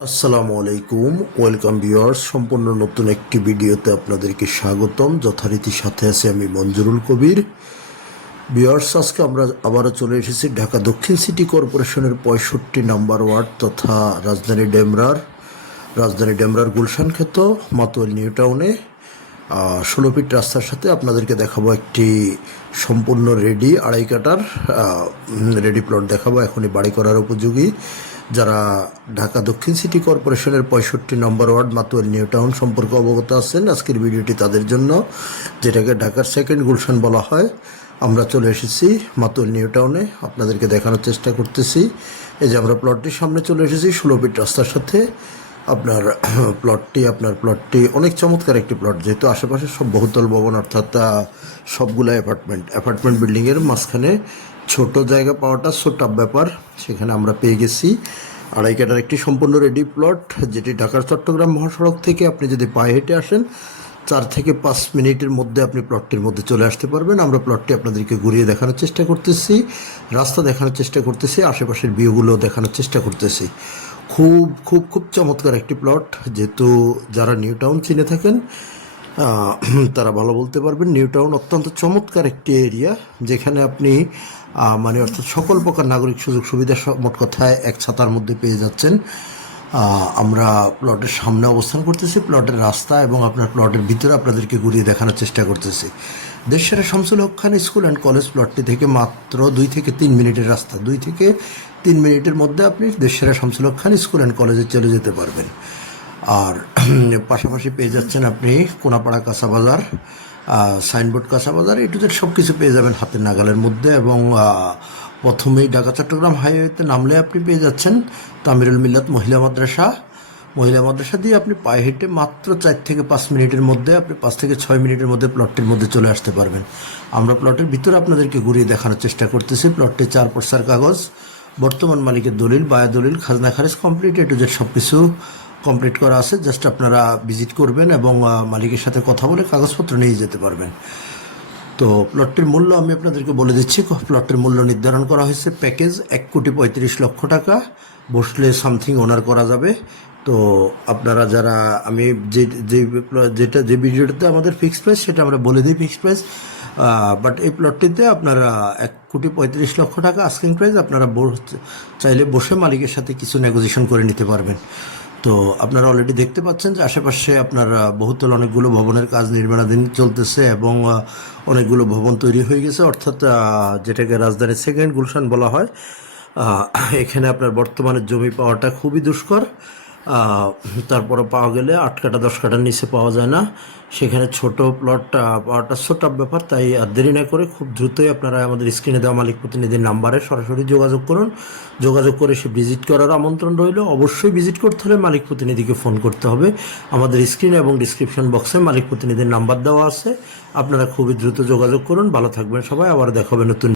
আসসালামু আলাইকুম, welcome viewers. সম্পূর্ণ নতুন একটি ভিডিওতে আপনাদেরকে স্বাগতম। যথারীতি সাথে আছে আমি মঞ্জুরুল কবির। ভিউয়ার্স, আজকে আমরা আবারও চলে এসেছি ঢাকা দক্ষিণ সিটি কর্পোরেশনের 65 নম্বর ওয়ার্ড তথা রাজধানী ডেমরার গুলশান ক্ষেত মাতোয়াল নিউ টাউনে 16 ফিট রাস্তার সাথে আপনাদেরকে দেখাবো একটি সম্পূর্ণ রেডি আড়াই কাটার রেডি প্লট দেখাবো, এখনই বাড়ি করার উপযোগী। যারা ঢাকা দক্ষিণ সিটি কর্পোরেশনের 65 নম্বর ওয়ার্ড মাতোয়াল নিউ টাউন সম্পর্কে অবগত আছেন, আজকের ভিডিওটি তাদের জন্য, যেটাকে ঢাকার সেকেন্ড গুলশান বলা হয়। আমরা চলে এসেছি মাতোয়াল নিউ টাউনে, আপনাদেরকে দেখানোর চেষ্টা করতেছি। এই যে আমরা প্লটটির সামনে চলে এসেছি 16 ফিট রাস্তার সাথে। আপনার প্লটটি অনেক চমৎকার একটি প্লট, যেহেতু আশেপাশে সব বহুতল ভবন, অর্থাৎ সবগুলো অ্যাপার্টমেন্ট বিল্ডিংয়ের মাঝখানে ছোট জায়গা পাওয়াটা টাফ ব্যাপার। সেখানে আমরা পেয়ে গেছি আড়াই কাটার একটি সম্পূর্ণ রেডি প্লট, যেটি ঢাকার চট্টগ্রাম মহাসড়ক থেকে আপনি যদি পায়ে হেঁটে আসেন 4 থেকে 5 মিনিটের মধ্যে আপনি প্লটটির মধ্যে চলে আসতে পারবেন। আমরা প্লটটি আপনাদেরকে ঘুরিয়ে দেখানোর চেষ্টা করতেছি, রাস্তা দেখানোর চেষ্টা করতেছি, আশেপাশের ভিউগুলো দেখানোর চেষ্টা করতেছি। খুব খুব খুব চমৎকার একটি প্লট, যেহেতু যারা নিউ টাউন চিনে থাকেন তারা ভালো বলতে পারবেন। নিউ টাউন অত্যন্ত চমৎকার একটি এরিয়া, যেখানে আপনি অর্থাৎ সকল প্রকার নাগরিক সুযোগ সুবিধা মোট কথায় এক ছাতার মধ্যে পেয়ে যাচ্ছেন। আমরা প্লটের সামনে অবস্থান করতেছি, প্লটের রাস্তা এবং আপনার প্লটের ভিতরে আপনাদেরকে ঘুরিয়ে দেখানোর চেষ্টা করতেছি। দেশসেরা শামসুল হক খান স্কুল অ্যান্ড কলেজ প্লটটি থেকে মাত্র 2 থেকে 3 মিনিটের রাস্তা। 2 থেকে 3 মিনিটের মধ্যে আপনি দেশসেরা শামসুল হক খান স্কুল অ্যান্ড কলেজে চলে যেতে পারবেন। আর পাশাপাশি পেয়ে যাচ্ছেন আপনি কোনাপাড়া কাঁচা বাজার, সাইনবোর্ড কাঁচা বাজার, এ টু জেড সব কিছু পেয়ে যাবেন হাতের নাগালের মধ্যে। এবং প্রথমেই ঢাকা চট্টগ্রাম হাইওয়েতে নামলে আপনি পেয়ে যাচ্ছেন তামিরুল মিল্লাত মহিলা মাদ্রাসা দিয়ে আপনি পায়ে হেঁটে মাত্র 4 থেকে 5 মিনিটের মধ্যে, আপনি 5 থেকে 6 মিনিটের মধ্যে প্লটটির মধ্যে চলে আসতে পারবেন। আমরা প্লটের ভিতরে আপনাদেরকে ঘুরিয়ে দেখানোর চেষ্টা করতেছি। প্লটটি 4 পর্সার কাগজ, বর্তমান মালিকের দলিল, বায়া দলিল, খাজনা খারিজ কমপ্লিট, এ টু জেড সব কিছু কমপ্লিট করা আছে। জাস্ট আপনারা ভিজিট করবেন এবং মালিকের সাথে কথা বলে কাগজপত্র নিয়ে যেতে পারবেন। তো প্লটটির মূল্য আমি আপনাদেরকে বলে দিচ্ছি। প্লটটির মূল্য নির্ধারণ করা হয়েছে প্যাকেজ 1,35,00,000 টাকা, বসলে সামথিং অনার করা যাবে। তো আপনারা যারা, আমি যে ভিডিওটাতে আমাদের ফিক্সড প্রাইস সেটা আমরা বলে দিই ফিক্সড প্রাইস, বাট এই প্লটটিতে আপনারা 1,35,00,000 টাকা আস্কিং প্রাইস। আপনারা চাইলে বসে মালিকের সাথে কিছু নেগোসিয়েশন করে নিতে পারবেন। তো আপনারা অলরেডি দেখতে পাচ্ছেন যে আশেপাশে আপনার বহুতল অনেকগুলো ভবনের কাজ নির্মাণাধীন চলতেছে এবং অনেকগুলো ভবন তৈরি হয়ে গেছে, অর্থাৎ যেটাকে রাজধানীর সেকেন্ড গুলশান বলা হয়। এখানে আপনার বর্তমানে জমি পাওয়াটা খুবই দুষ্কর। তারপরে পাওয়া গেলে 8 কাঠা 10 কাঠার নিচে পাওয়া যায় না। সেখানে ছোট প্লট পাওয়াটা ছোটার ব্যাপার। তাই আর দেরি না করে খুব দ্রুতই আপনারা আমাদের স্ক্রিনে দেওয়া মালিক প্রতিনিধির নাম্বারে সরাসরি যোগাযোগ করুন। যোগাযোগ করে সে ভিজিট করার আমন্ত্রণ রইল। অবশ্যই ভিজিট করতে হলে মালিক প্রতিনিধিকে ফোন করতে হবে। আমাদের স্ক্রিনে এবং ডিসক্রিপশন বক্সে মালিক প্রতিনিধির নাম্বার দেওয়া আছে, আপনারা খুবই দ্রুত যোগাযোগ করুন। ভালো থাকবেন সবাই, আবার দেখা হবে নতুন